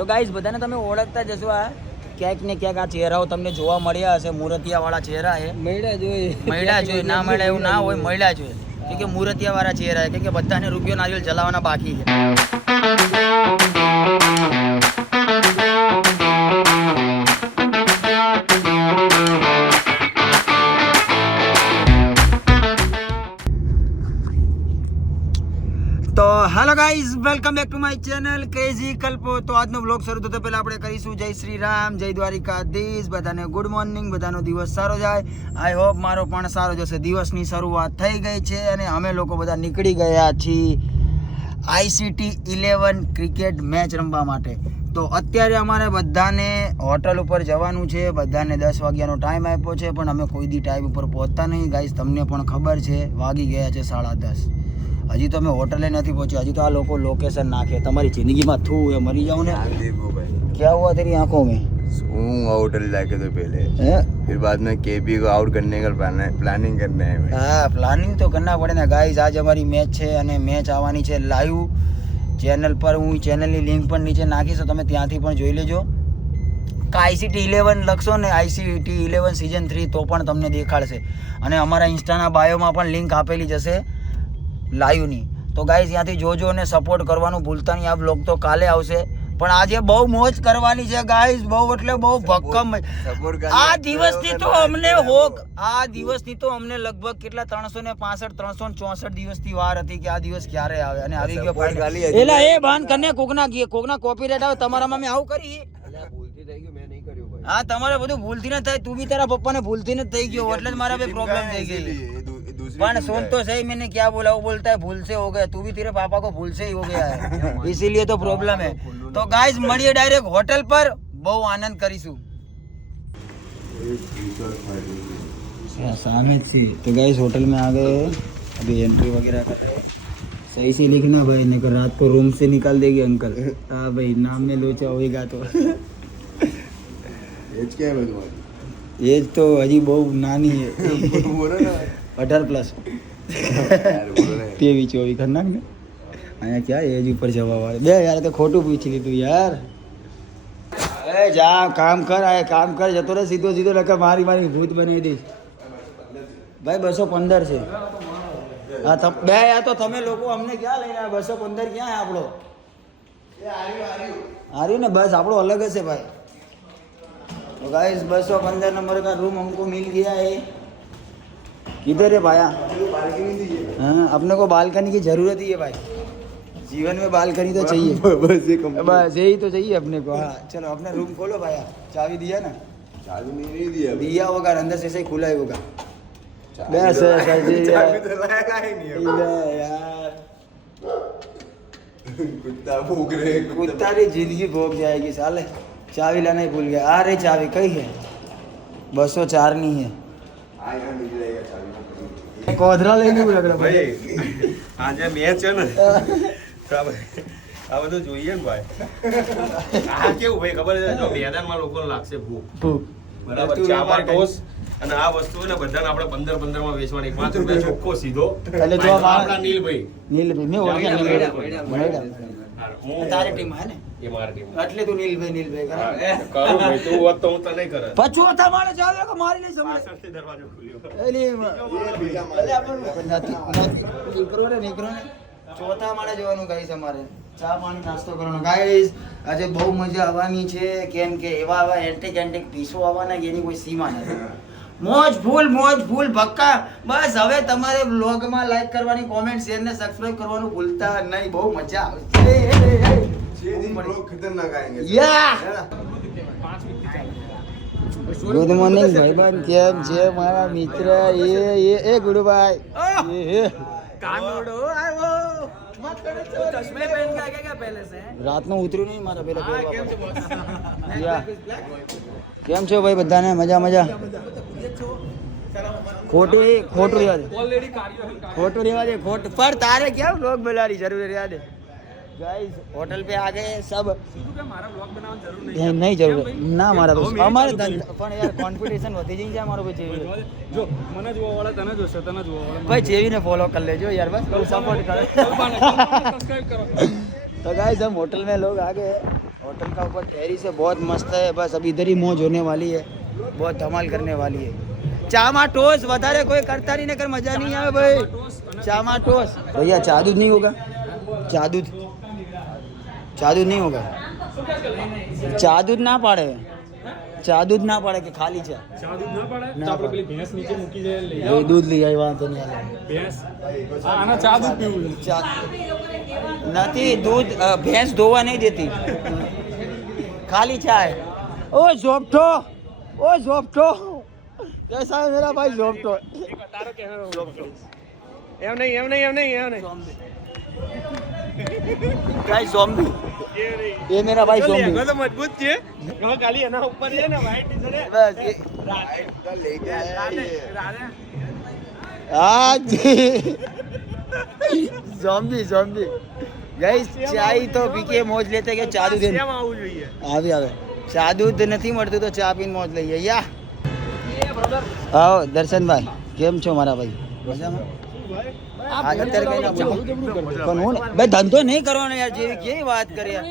તો ગાઈઝ બધાને તમે ઓળખતા જશો, આ ક્યાંક ને ક્યાંક આ ચહેરાઓ તમને જોવા મળ્યા હશે. મૂર્તિયા વાળા ચહેરા છે, મળ્યા જોઈએ ના મળ્યા એવું ના હોય, મળ્યા જોઈએ કે મૂર્તિયા વાળા ચહેરા છે કે બધાને રૂપિયો નારિયેળ જલાવવાના બાકી છે. તો hello guys, welcome back to my channel crazy Kalpo. તો આજનો વ્લોગ શરૂ થતો પહેલા આપણે કરીશું જય શ્રી રામ, જય દ્વારિકાધીશ. બધાને ગુડ મોર્નિંગ, બધાનો દિવસ સારો જાય. આઈ હોપ મારો પણ સારો જશે. દિવસની શરૂઆત થઈ ગઈ છે અને અમે લોકો બધા નીકળી ગયા છીએ ICT 11 ક્રિકેટ મેચ રમવા માટે. તો અત્યારે અમારે બધાને હોટલ ઉપર જવાનું છે. બધાને 10 વાગ્યાનો ટાઈમ આપ્યો છે, પણ અમે કોઈ દી ટાઈમ ઉપર પહોંચતા નહીં ગાઈઝ. તમને પણ ખબર છે, વાગી ગયા છે 10:30. હજી તો અમે હોટલે નથી પહોંચ્યા. હજી તો આ લોકો લોકેશન નાખે. તમારી જિંદગીમાં થू है, मरी जाऊँ ना. क्या हुआ तेरी आंखों में? होटल जाके तो पहले फिर बाद में केपी को आउट करने का प्लानिंग करना है. हाँ, प्लानिंग तो करना पड़े ना गाइस. आज हमारी मैच है અને મેચ આવવાની છે લાઈવ ચેનલ પર. હું ચેનલની લિંક પણ નીચે નાખીશ, તમે ત્યાંથી પણ જોઈ લેજો. ICT 11 લખશો ને, ICT 11 સિઝન 3 તો પણ તમને દેખાડશે. અને અમારા ઇન્સ્ટાના બાયોમાં પણ લિંક આપેલી જશે લાઈવની. તો ગાઈઝ ત્યાંથી જોજો અને સપોર્ટ કરવાનું ભૂલતા નહીં. આ બ્લોગ તો કાલે આવશે, પણ આજે બહુ મોજ કરવાની છે ગાઈઝ. બહુ એટલે બહુ ભક્કમ. આ દિવસની તો અમને લગભગ કેટલા 365 364 દિવસથી વાર હતી કે આ દિવસ ક્યારે આવે, અને આવી ગયો. એલા એ બાન કરને કોકના કોપીરાઈટ આવે. તમારામાં મેં આવું કરી? હા, તમારે બધું ભૂલથી ન થાય. તું બી તારા પપ્પાને ભૂલથી ન થઈ ગયો, એટલે જ મારા બે પ્રોબ્લેમ થઈ ગઈ. પણ सुन तो सही, मैंने क्या बोला? वो बोलता है भूल से हो गया. तू भी तेरे पापा को भूल से ही हो गया है, इसीलिए तो प्रॉब्लम है. तो गाइस મળીએ ડાયરેક્ટ હોટલ પર. બહુ આનંદ કરીશું. सामने से तो गाइस होटल में आ गए. अभी एंट्री वगैरह कर रहे हैं. सही से लिखना भाई, नहीं तो रात को रूम से निकाल देंगे अंकल. हाँ भाई, नाम में लोचा होएगा तो. एज क्या है तुम्हारी? एज तो अजी बहुत नानी है. 18+ तेवी 24 खन्ना ने आया क्या एज ऊपर जवाब वाले बे यार. तो खोटू पूछी लीधું યાર. ए जा काम कर, आए काम कर. જતો રે સીધો સીધો, નકર મારી ભૂત બનાવી દઈશ ભાઈ. 215 છે. હા બે યાર, તો તમે લોકો અમને ક્યાં લઈને આવ્યા? 215 ક્યાં है આપણો? आर्यू ने बस આપણો अलग है भाई. तो गाइस 215 नंबर का रूम हमको मिल गया है. किधर है भाया? हाँ, अपने को बालकनी की जरूरत ही है भाई. जीवन में बालकनी तो चाहिए. बस यही तो चाहिए अपने को. हाँ चलो, अपना रूम खोलो भाया. चाबी दिया ना? चाबी नहीं दिया. दिया होगा अंदर से ही खुला ही होगा. बस यार, कुत्ता भूख रहे. कुत्ता की जिंदगी भोग जाएगी साले. चाबी लाना ही भूल गया. आ रही चाबी कहीं है? 204 नहीं है. કોધરા લઈને લગ રહ્યા ભાઈ. આજે મેચ છે ને, આ બધું જોઈએ ને ભાઈ. આ કેવું ભાઈ ખબર છે, જો મેદાનમાં લોકોને લાગશે ભૂખ, બરાબર, ચામાં ટોસ, અને આ વસ્તુ ને બધાને આપણે 15 માં વેચવાની. 5 રૂપિયા ચોખ્ખો સીધો. એટલે જો આપણા નીલભાઈ મેં ઓળખ્યા. હું તારી ટીમ હે ને? એ મારી ટીમ. એટલે તું નીલભાઈ કરું ભાઈ, તું હોત તો હું તો નહીં કરે. પછું હતા મારે ચાલે કે મારી નહીં સમજે. પાછળથી દરવાજો ખુલ્યો. નીકળો ને ચોથા માળે જવાનું ગાઈસ. અમારે ચા પાણી નાસ્તો કરવાનો ગાઈસ. આજે બહુ મજા આવવાની છે, કેમ કે એવા એન્ટિક પીસો આવવાના કે એની કોઈ સીમા નથી. મોજ ફૂલ ભક્કા. બસ હવે તમારે વ્લોગમાં લાઈક કરવાની, કોમેન્ટ, શેર ને સબસ્ક્રાઇબ કરવાનું ભૂલતા નહીં. બહુ મજા આવશે. खतरनाक आएंगे. ગુડ મોર્નિંગ ભાઈબંધ, કેમ છે મારા મિત્ર? એ ગુડભાઈ કાનુડો આવ્યો. ચશ્મે પહેન કે આગે કે પહેલે સે રાત નું ઉતર્યું નહીં મારા પેલા. કેમ છે ભાઈ બધાને? મજા. ખોટું રહેવા દે. પર તારે કેમ લોગ બોલારી જરૂર રહેવા દે. गाइस होटल पे आ गए सब. नहीं जरूर ना मारा दोस्त हमारे પણ યાર કોન્ફિડન્સ વધી જઈ છે અમારો ભાઈ. જો મને જોવા વાળા તને જોશે, તને જોવા વાળા ભાઈ જેવીને ફોલો કરી લેજો યાર. બસ સપોર્ટ કરો, સબસ્ક્રાઇબ કરો. तो गाइस हम होटल में लोग आ गए. होटल का ऊपर ठहरी से बहुत मस्त है, बस अभी इधर ही मौज होने वाली है, बहुत धमाल करने वाली है. ચામાં ટોસ વધારે કોઈ કરતા નહીં, નકર મજા નહીં આવે ભાઈ. ચામાં ટોસ ભૈયા, ચા દૂધ નહીં હોગા? ચા દૂધ નહીં હોગા? ચા દૂધ ના પાડે, ચા દૂધ ના પાડે કે ખાલી ચા? ચા દૂધ ના પાડે ના તો આપણે પાડે. પેલી ભેંસ નીચે મૂકી દે લઈ એ દૂધ લઈ આવી, વાંધો નહીં આવે. ભેંસ આના ચા દૂધ પીવું છે. ચા નથી, દૂધ ભેંસ ધોવા નહીં દેતી, ખાલી ચા है. ओ जोप्टो, ओ जोप्टो, कैसा है मेरा भाई जोप्टो? તારો કેમેરો એમ નહીં गाइस ज़ॉम्बी, એ નહીં ये मेरा भाई તો ज़ॉम्बी. લેગો તો મજબૂત છે હવે ખાલી એના ઉપર છે ને વ્હાઈટ ટી-શર્ટ बस ये आज ज़ॉम्बी ज़ॉम्बी गाइस, चाय तो पी के मौज लेते કે ચા દૂધ કેમ આવવું જોઈએ આવે આવે. ચા દૂધ નથી મળતું તો ચા પીને મોજ લઈએ. યા આવો દર્શનભાઈ, કેમ છો મારા ભાઈ? મજામાં? आज અત્યારે કઈ ના બોલો પણ હું ને ભાઈ ધંધો નહીં કરવાનો યાર, જેવી કેવી વાત કરી યાર.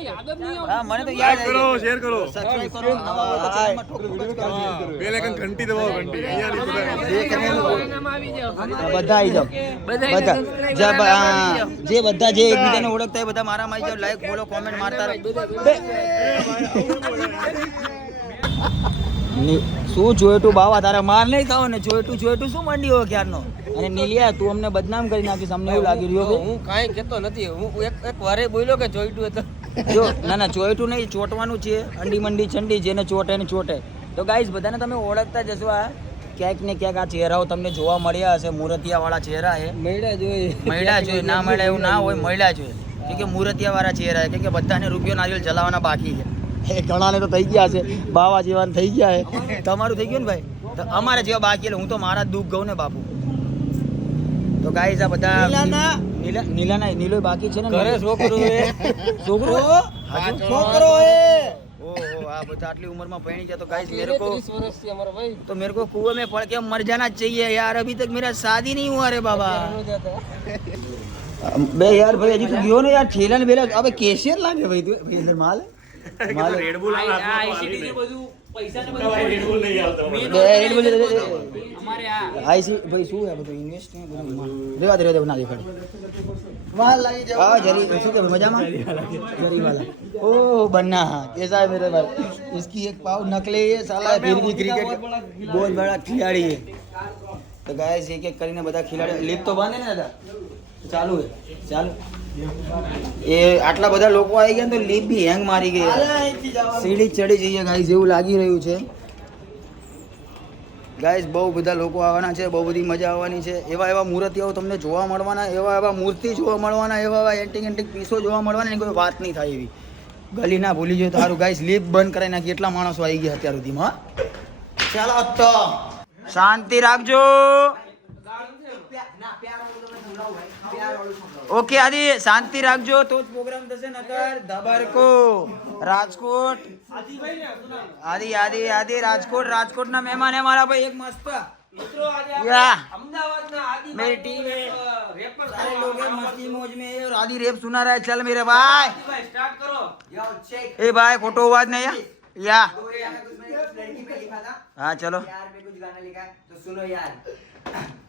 હા મને તો યાદ કરો, શેર કરો. સબસ્ક્રાઇબ કરો, નવા હોય તો ચેનલમાં ઠોક ઠોક જ કરો. બેલ આઇકન ઘંટી દબાવો, ઘંટી અહીંયા નહીં દબાવો. જે કરીને બધા આવી જાઓ, બધા જે બધા જે એકબીજાને ઓળખતા હોય બધા મારામાં આવી જાઓ, લાઈક ફોલો કોમેન્ટ મારતા રહો. શું જોઈતું બાવા, તારે માર નહીં ખાવ ને? જોઈતું શું મંડી હોય ક્યારનો? અને નીલિયા તું અમને બદનામ કરી નાખીશ, અમને એવું લાગી રહ્યું કે હું કાંઈ કહેતો નથી. હું એક વારે બોલ્યો કે જોઈતું હતું. જો ના ચોઈટું નહીં, ચોટવાનું છે. અંડી મંડી ચંડી, જેને ચોટે ને ચોટે. તો ગાઈઝ બધાને તમે ઓળખતા જશો, આ ક્યાંક ને ક્યાંક આ ચહેરાઓ તમને જોવા મળ્યા હશે. મૂર્તિયા વાળા ચહેરા છે, મળ્યા જોઈએ. મળ્યા જોઈએ, ના મળ્યા એવું ના હોય, મળ્યા જોઈએ. કેમ કે મૂર્તિયા વાળા ચહેરા છે, કેમ કે બધાને રૂપિયો નારિયેળ જલાવવાના બાકી છે. એ ઘણાને તો થઈ ગયા છે, બાવા જેવાને થઈ ગયા છે. તમારું થઈ ગયું ને ભાઈ? તો અમારે જેવા બાકી, એટલે હું તો મારા જ દુઃખ ગઉં ને બાપુ. તો ગાઈઝ આ બધા નીલાના નીલો બાકી છે ને ઘરે છોકરો હે. છોકરો છોકરો હે. ઓહો, આ બધા આટલી ઉંમરમાં પૈણી ગયા. તો ગાઈઝ મેરે કો 30 વર્ષથી અમારા ભાઈ तो मेरे को कुएं में पड़ के मर जाना चाहिए यार, अभी तक मेरा शादी नहीं हुआ रे बाबा. बे यार भाई अजी तू गयो ने यार ठेला ने बेला, अबे केशियर लागे भाई તું ભાઈ ઇધર માલ માલ રેડ બુલ આ ICT ને બધું પૈસા ને બધું રેડ બુલ નહીં આવતો બે રેડ બોલ અમારે આ આઈ સી ભાઈ શું है બધું ઇન્વેસ્ટ ને બધું રેવા દે ના દેખાડ માલ લાગી જાવ. હા જરી શું કે મજામાં જરી वाला ओ बन्ना कैसा है मेरे भाई? इसकी एक पाव नकली है साला, फिर भी क्रिकेट बहुत बड़ा खिलाड़ी है. तो गाइस एक एक કરીને બધા ખિલાડી લીપ તો બાંધે ને દાદા, ચાલુ है ચાલુ. એ આટલા બધા લોકો આવી ગયા ને તો લીપ બી હેંગ મારી ગઈ, સીડી ચડી જઈએ ગાઈસ એવું લાગી રહ્યું છે. ગાઈસ બહુ બધા લોકો આવવાના છે, બહુ બધી મજા આવવાની છે. એવા એવા મૂર્તિઓ તમને જોવા મળવાના, એવા એવા મૂર્તિ જોવા મળવાના, એવા એવા એન્ટિક પીસો જોવા મળવાના, એની કોઈ વાત નહીં થાય એવી. ગલી ના ભૂલી જોઈએ તો સારું. ગાઈસ લીપ બંધ કરાવી નાખી, એટલા માણસો આવી ગયા અત્યાર સુધીમાં. ચાલો તો શાંતિ રાખજો. ઓકે આદિ શાંતિ રાખજો તો જ પ્રોગ્રામ થશે, નકર ધબરકો. રાજકોટ આદિ આદિ આદિ રાજકોટ ના મહેમાન હે મારા ભાઈ. એક મસ્ત या मेरी टीम है, सारे लोग हैं मस्ती मौज में और आदि रेप सुना रहा है. चल मेरे भाई સ્ટાર્ટ કરો. ए भाई फोटो आवाज नहीं है या हाँ चलो. यार मैं कुछ गाना लिखा है तो सुनो यार.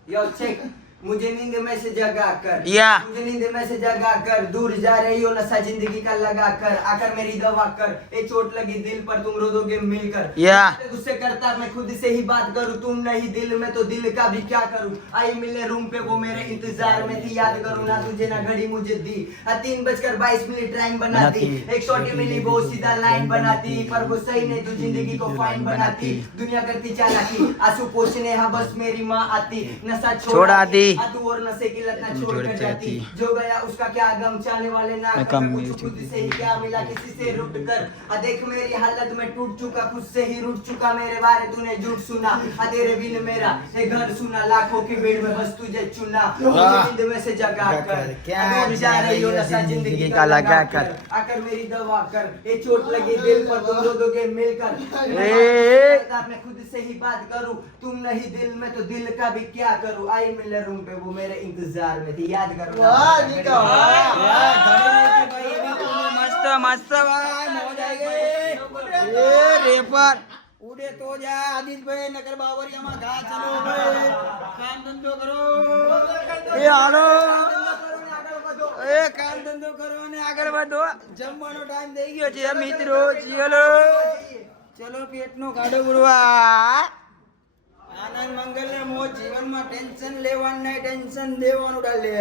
यो चेक. मुझे नींद में से जगा कर, या मुझे नींद में से जगा कर, दूर जा रही हो नशा जिंदगी का लगा कर, आकर मेरी दवा कर, एक चोट लगी दिल पर तुम रो दोगे मिलकर. या गुस्से करता मैं खुद से ही बात करूं, तुम नहीं दिल में तो दिल का भी क्या करूं. आई मिलने रूम पे वो मेरे इंतजार में थी, याद करूं ना तुझे ना घड़ी मुझे दी. 3:22 टाइम बनाती, एक शॉटी मिली वो सीधा लाइन बनाती, पर वो सही नहीं तो जिंदगी को फाइन बनाती. दुनिया करती चालाकी, आंसू पोंछने हाँ बस मेरी माँ आती, नशा छोड़ा दी. तू और नशे की लत ना छोड़ कर जाती. जो गया उसका क्या गम, चाहने वाले ना कम पूछो खुद से ही क्या मिला किसी से रूठ कर. देख मेरी हालत में टूट चुका, खुद से ही रूठ चुका, मेरे बारे तूने झूठ सुना. तेरे बिन मेरा ये घर सुना, लाखों की भीड़ में बस तुझे चुना. नींद में से जगा कर, क्या दूर जा रही हो नशा जिंदगी का लगा कर, आकर मेरी दवा कर, ये चोट लगी दिल पर तुम रो दोगे मिलकर. मैं खुद से ही बात करूं, तुम नहीं दिल में तो दिल का भी क्या करूं. आई मिले रूम पे वो मेरे इंतजार में थी, याद करो. यार, घड़ी नहीं थी भाई, ये भी तुमने मस्त मस्त मस्त भाई मौज आई गई ये रेपर उड़े तो जा आदित भाई नगर बावरिया में घा चलो भाई काम धंधो करो ये हालो ए काम धंधो करो ने આગળ વધો જમવાનો ટાઈમ થઈ ગયો છે મિત્રો ચલો ચલો પેટનો ગાડો ઉડવા આનંદ મંગલ ને મોજ જીવનમાં ટેન્શન લેવાનું નહીં ટેન્શન દેવાનું डाले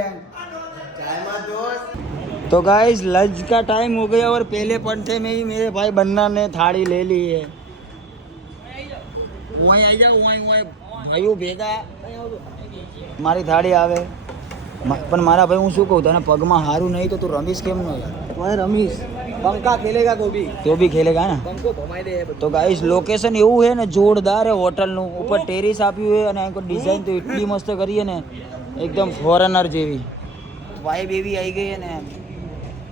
चाय में दोस्त तो गाइस लंच का टाइम हो गया और पहले पड़ते में ही मेरे भाई बन्ना ने थाली ले ली है वहीं आई जाओ वहीं भाइयों भेगा મારી થાળી આવે પણ મારા ભાઈ હું શું કહું તને પગમાં હારું નહીં તો તું રમીશ કેમ નો યાર मैं रमीश पंखा खेलेगा तो भी ખેલેગા ને पंखो घुमाई दे તો ગાઈસ લોકેશન એવું છે ને જોરદાર है હોટલનું ઉપર ટેરેસ આપ્યું છે અને આ ડિઝાઇન તો એટલી મસ્ત કરી છે ને એકદમ ફોરેનર જેવી વાઇબ એવી આવી ગઈ છે ને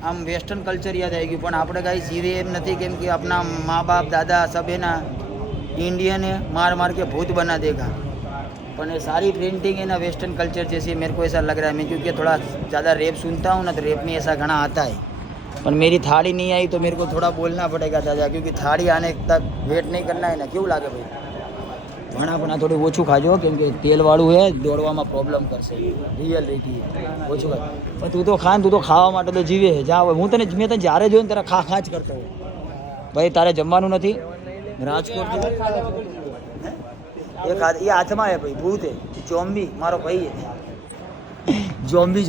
આમ વેસ્ટર્ન કલ્ચર યાદ આવી ગયું પણ આપણે ગાઈસ સીધે એમ નથી કેમ કે अपना माँ बाप दादा सब है ना इंडियन है मार मार के भूत बना देगा पर ये सारी प्रिंटिंग है ना वेस्टर्न कल्चर जैसी मेरे को ऐसा लग रहा है मैं क्योंकि थोड़ा ज़्यादा रेप सुनता हूँ ना तो रेप में ऐसा घना आता है पर मेरी थाली नहीं आई तो मेरे को थोड़ा बोलना पड़ेगा दादा क्योंकि थाली आने तक वेट नहीं करना है ना क्यों लागे भाई ઘણા પણ આ થોડું ઓછું ખાજો કેમ કે તેલવાળું છે દોડવામાં પ્રોબ્લેમ કરશે રિયલ રેટી ઓછું ખાજો પણ તું તો ખા તું તો ખાવા માટે તો જીવે છે જા હું મેં તને જ્યારે જોયું ને તારા ખા જ કરતો હોય ભાઈ તારે જમવાનું નથી રાજકોટ ये हाथમાં है भाई भूत है जोम्बी मारो भाई है जोम्बी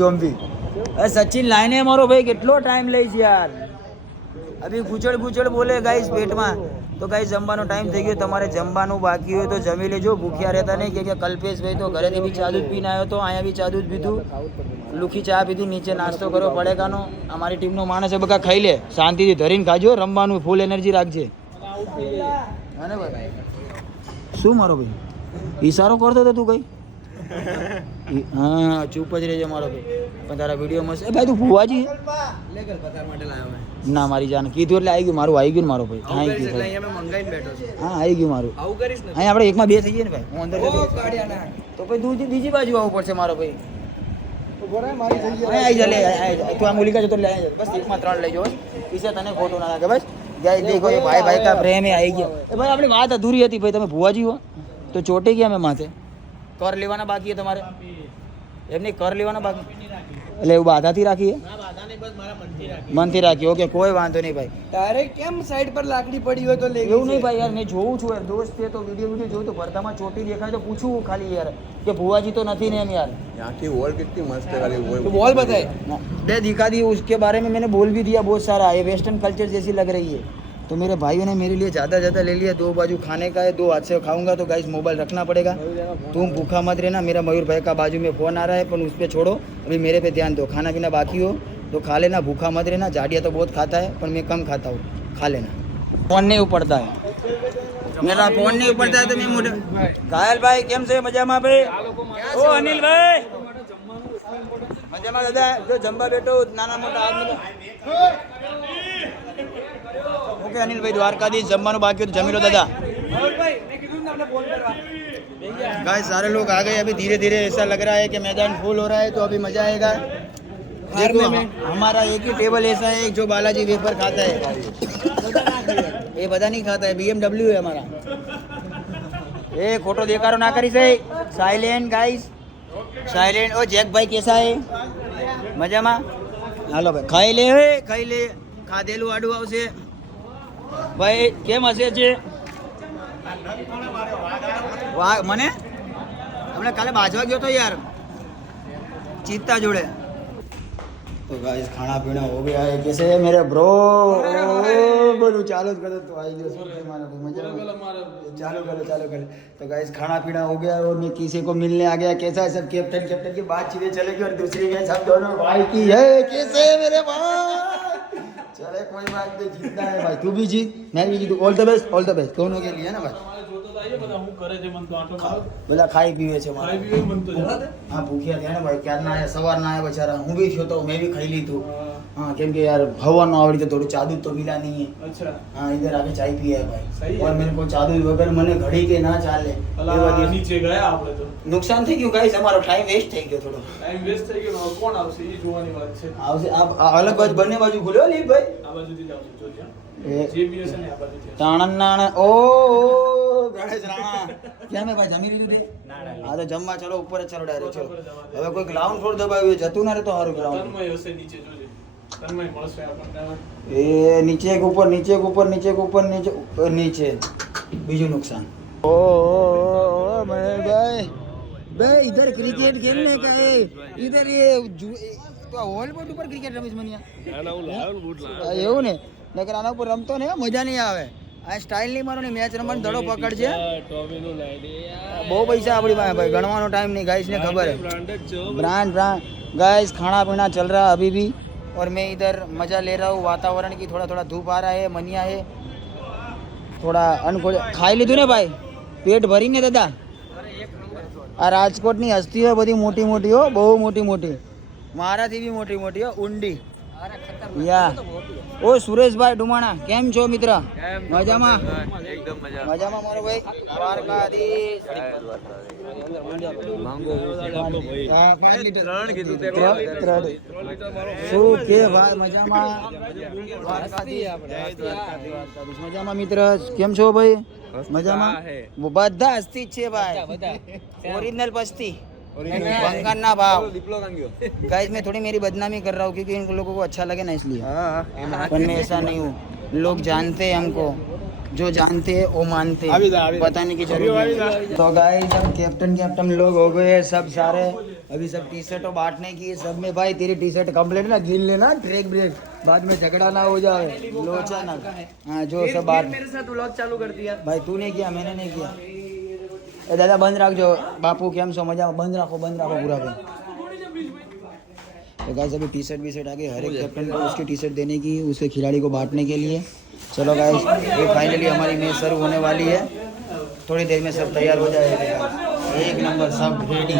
अरे सचिन लाइन है मारो भाई કેટલો ટાઈમ લઈ છે યાર અભી ગુચડ બોલે ગાઈસ પેટમાં તો ગાઈસ જમવાનો ટાઈમ થઈ ગયો તમારે જમવાનું બાકી હોય તો જમી લેજો ભૂખ્યા રહેતા નહીં કે કલ્પેશભાઈ તો ઘરેથી બી ચા દૂધ પીને આવ્યો તો અહીંયા બી ચા દૂધ પીધું લુખી ચા પીધી નીચે નાસ્તો કર્યો પડેગાનો અમારી ટીમનો માણસ છે બકા ખાઈ લે શાંતિથી ધરીને ખાજો રમવાનું ફૂલ એનર્જી રાખજે હા ને ભાઈ શું મારો ભાઈ ઈશારો કરતો હતો તું કઈ હા ચૂપ જ રહેજે મારો ભાઈ પણ તારા વિડીયો મસ્ત એ ભાઈ તું ભુવાજી ના મારી જાન કીધું એટલે આવી ગયું મારું આવી ગયું ને મારો ભાઈ થેન્ક યુ હા આવી ગયું મારું અહીં આપણે એકમાં બે થઈ જઈએ ને ભાઈ હું અંદર જતો તો પછી તું બીજી બાજુ આવવું પડશે મારો ભાઈ આવી જા લે તું આ મુલિકા જતો લે બસ એકમાં 3 લઈ જાઓ પીછે તને ખોટું ના લાગે બસ ગાય દેખો એ ભાઈ કા પ્રેમ એ આવી ગયો એ ભાઈ આપણી વાત અધૂરી હતી ભાઈ તમે ભુવાજી હો તો ચોટી ગયા મેં માથે કર લેવાના બાકી તમારે એમની કર લેવાના બાકી એટલે એવું બાધાથી રાખીએ મનથી રાખી ઓકે કોઈ વાંધો નહીં ભાઈ તારે કેમ સાઈડ પર લાકડી પડી હોય તો લે એવું નહીં ભાઈ યાર મેં જોઉં છું યાર દોસ્ત છે તો વિડીયો જોયું તો ભરતામાં ચોટી દેખાય તો પૂછું ખાલી યાર કે ભુવાજી तो नहीं है यार यहाँ की वॉल कितनी मस्त है वाली तो बॉल बताए दे दिखा दी उसके बारे में मैंने बोल भी दिया बहुत सारा ये वेस्टर्न कल्चर जैसी लग रही है तो मेरे भाइयों ने मेरे लिए ज़्यादा ले लिया 2 बाजू खाने का है 2 हाथ से खाऊंगा तो गाइस मोबाइल रखना पड़ेगा तुम भूखा मत रहना मेरा मयूर भाई का बाजू में फ़ोन आ रहा है पर उस पर छोड़ो अभी मेरे पे ध्यान दो खाना पीना बाकी हो तो खा लेना भूखा मत रहना जाडिया तो बहुत खाता है पर मैं कम खाता हूँ खा लेना फ़ोन नहीं उपड़ता है मेरा फ़ोन नहीं उपड़ता है तो मैं मोटे घायल भाई केम से मजा में भाई ओ अनिल भाई मजा में दादा जो जम्बा बेटो नाना मोटा आदमी ओके अनिल भाई द्वारकाधीश जमवानो बाकी हो तो जमी लो दादा गाइस सारे लोग आ गए अभी धीरे धीरे ऐसा लग रहा है कि मैदान फुल हो रहा है तो अभी मजा आएगा देखो हमारा एक ही टेबल ऐसा है जो बालाजी वेफर खाता है ये बता नहीं खाता है BMW है हमारा ए फोटो देखारो ना करी से साइलेंट गाइस साइलेंट ओ जैक भाई कैसा है मजा में हालो भाई खाई ले खाधेलू आडू आवशे ભાઈ કેમ હશે છે વાહ મને આપણે કાલે બાજવા ગયો તો યાર ચિત્તા જોડે तो गाइस खाना पीना हो गया है कैसे है मेरे ब्रो बोलू चालू कर तो आई जो सब मारा मजा चालू कर तो गाइस खाना पीना हो गया और मैं किसी को मिलने आ गया कैसा है सब कैप्टन की बातचीतें चलेगी और दूसरी मैच हम दोनों भाई की है कैसे है मेरे भाई चले कोई बात नहीं जीतना है भाई तू भी जीत मैं भी जीतू ऑल द बेस्ट दोनों के लिए ना भाई બતાવીએ બધા હું કરે છે મને તો આટો મારો બધા ખાઈ પીવે છે મારા. ખાઈ પીવે મન તો જા. હા ભૂખ્યા થયા ને ભાઈ, ક્યારના આયા, સવારના આયા બેચારા. હું બી થયો તો મેં બી ખાઈ લીધું. हाँ क्योंकि यार हवा ना आवड़ी तो थोड़ी चादू तो मिला नहीं है. અચ્છા हाँ इधर आके चाय पिया है भाई. सही है. और मेरे को चादू वगैरह મને ઘડી કે ના ચાલે. અલા નીચે ગયા આપણે તો નુકસાન થઈ ગયું ગાઈસ, અમારો ટાઈમ વેસ્ટ થઈ ગયો થોડો. ટાઈમ વેસ્ટ થઈ ગયો હવે કોણ આવશે એ જોવાની વાત છે આવશે આ અલગ બાજુ બંને બાજુ ખોલ્યો લી ભાઈ. આ બાજુથી જ આવશે જોજે એ જે બી હશે ને આ બાજુથી આવશે. તાણનાણ ઓ ગણેશ રાણા કેમ હે ભાઈ, જમી લીધું તે? હા તો જમવા ચલો, ઉપર જ ચલો ડાયરેક્ટ ચલો. હવે કોઈ ગ્રાઉન્ડ ફ્લોર દબાવ્યું જતું ના રહે તો સારું ગ્રાઉન્ડ. તન્મય હશે નીચે જોજે તન્મય મળશે આપણને એ નીચે એક ઉપર નીચે એક ઉપર નીચે એક ઉપર નીચે ઉપર નીચે બીજું નુકસાન. ओ मैं भाई भाई इधर क्रिकेट खेलने का है, इधर ये तो હોલ બોટ ઉપર ક્રિકેટ રમીશ મનિયા એવું ને, નકર આના ઉપર રમતો ને મજા નહીં આવે. આ સ્ટાઇલ નહીં મારો ને મેચ રમવાનો દડો પકડજે. બહુ પૈસા આપણી પાસે ભાઈ, ગણવાનો ટાઈમ નહીં. ગાઈસ ને ખબર है ब्रांड गाइस, खाना पीना चल रहा है अभी भी और मैं इधर मजा ले रहा हूँ वातावरण की. थोड़ा थोड़ा धूप आ रहा है, मनिया है થોડા અનકોડ. ખાઈ લીધું ને ભાઈ, પેટ ભરીને દાદા? આ રાજકોટની હસ્તીઓ બધી મોટી મોટી હો, બહુ મોટી મોટી, મારાથી બી મોટી મોટી હો, ઊંડી. યા ઓ સુરેશભાઈ ડુમાણા, કેમ છો મિત્ર? મજામાં? એકદમ મજા. મજામાં મારો ભાઈ? દ્વારકાધીશ. હા, 5 લીટર. ત્રણ. શું કે ભાઈ મજામાં? દ્વારકાધીશ. મજામાં મિત્ર, કેમ છો ભાઈ? મજામાં? બધા હસ્તી જ છે ભાઈ, ओरिजिनल पस्ती बंगाल ना भाव. गाइस मैं थोड़ी मेरी बदनामी कर रहा हूँ क्योंकि इन लोगों को अच्छा लगे ना इसलिए, पर मैं ऐसा नहीं हूँ. लोग जानते हैं हमको, जो जानते हैं वो मानते हैं, बताने की जरूरत नहीं. तो गाइस अब कैप्टन लोग हो गए सब सारे. अभी सब टी शर्टों बांटने की सब में भाई तेरी टी शर्ट कंप्लीट ना गिन लेना, ट्रैक ब्रेक बाद में झगड़ा ना हो जाए, लोचा ना. हाँ जो सब बात मेरे साथ व्लॉग चालू कर दिया भाई तूने किया मैंने नहीं किया. ए दादा बंद રાખજો બાપू, કેમ છો? મજા? બંધ રાખો पूरा भाई. तो गाइस अभी टी शर्ट आ गई, हर एक कैप्टन को उसकी टी शर्ट देने की, उसके खिलाड़ी को बांटने के लिए. चलो गाइस ये फाइनली हमारी मैच शुरू होने वाली है, थोड़ी देर में सब तैयार हो जाएगा. एक नंबर सब रेडी.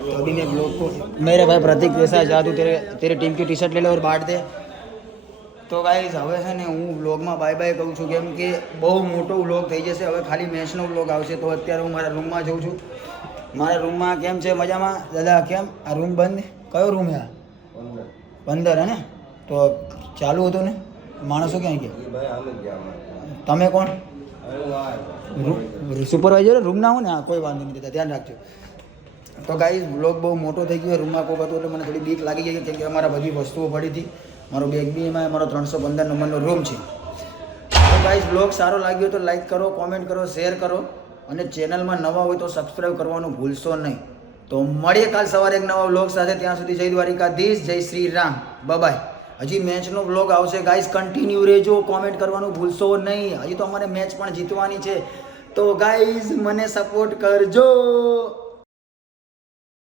तो अभी मैं ब्लॉग को, मेरे भाई प्रतीक कैसा जा, तू तेरे टीम की टी शर्ट ले ले और बांट दे. તો ગાઈઝ હવે છે ને હું વ્લોગમાં બાય બાય કહું છું, કેમ કે બહુ મોટો વ્લોગ થઈ જશે. હવે ખાલી મેચનો વ્લોગ આવશે. તો અત્યારે હું મારા રૂમમાં જઉં છું. મારા રૂમમાં કેમ છે? મજામાં દાદા? કેમ આ રૂમ બંધ? કયો રૂમ છે આ? 15 હે ને? તો ચાલુ હતો ને? માણસો ક્યાં ગયા? તમે કોણ? સુપરવાઇઝર? રૂમ ના હો ને? હા કોઈ વાંધો નહીં, ધ્યાન રાખજો. તો ગાઈઝ વ્લોગ બહુ મોટો થઈ ગયો, રૂમમાં કોઈ હતું એટલે મને થોડી બીક લાગી ગઈ, કેમ કે અમારા બધી વસ્તુઓ પડી હતી. મારો બેગ બી એમાં, મારો 315 નંબરનો રૂમ છે. તો ગાઈઝ બ્લોગ સારો લાગ્યો તો લાઈક કરો, કોમેન્ટ કરો, શેર કરો અને ચેનલમાં નવા હોય તો સબસ્ક્રાઈબ કરવાનું ભૂલશો નહીં. તો મળીએ કાલ સવારે એક નવા વ્લોગ સાથે. ત્યાં સુધી જય દ્વારિકાધીશ, જય શ્રી રામ, બાય. હજી મેચનો વ્લોગ આવશે ગાઈઝ, કન્ટિન્યુ રહેજો, કોમેન્ટ કરવાનું ભૂલશો નહીં. હજી તો અમારે મેચ પણ જીતવાની છે, તો ગાઈઝ મને સપોર્ટ કરજો.